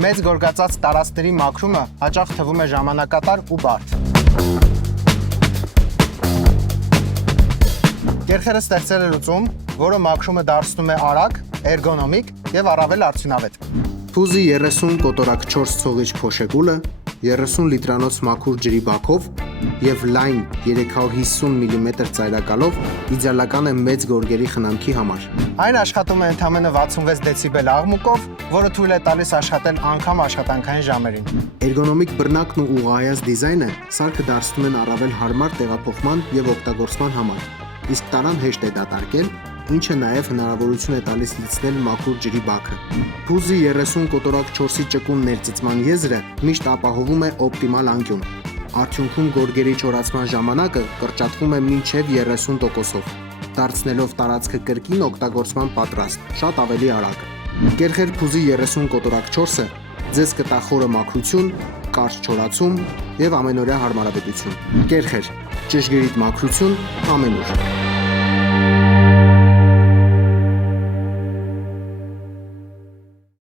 Մեծ գորգածած տարածքների մաքրումը հաճախ թվում է ժամանակատար ու բարդ։ Կերխերը ստեղծել է լուծում, որը մաքրումը դարձնում է արագ, էրգոնոմիկ եւ առավել արդյունավետ։ Փուզի 30 կոտորակ 4 ցողիչ փոշեկուլը 30 լիտրանոց մաքուր ջրի բաքով եւ լայն 350 մմ ծայրակալով իդեալական է մեծ գորգերի խնամքի համար։ Այն աշխատում է ընդամենը 66 դեցիբել աղմուկով, որը թույլ է տալիս աշխատել անգամ աշխատանքային ժամերին։ Էրգոնոմիկ բռնակն ու ուղղահայաց դիզայնը սարքը դարձնում են առավել հարմար տեղափոխման եւ օգտագործման համար, իսկ տարան հեշտ է դատարկել, ինչը նաև հնարավորություն է տալիս լցնել մաքուր ջրի բաքը։ Փուզի 30 կոտորակ 4-ի ճկուն ներծծման եզրը միշտ ապահովում է օպտիմալ անկյուն։ Արդյունքում գորգերի չորացման ժամանակը կրճատվում է մինչև 30%-ով, դարձնելով տարածքը կրկին օգտագործման պատրաստ, շատ ավելի արագ։ Կերխեր Փուզի 30 կոտորակ 4-ը ձեզ կտա խորը մաքրություն, կարճ չորացում եւ ամենօրյա հարմարավետություն։ Կերխեր, ճշգրիտ մաքրություն ամենուր։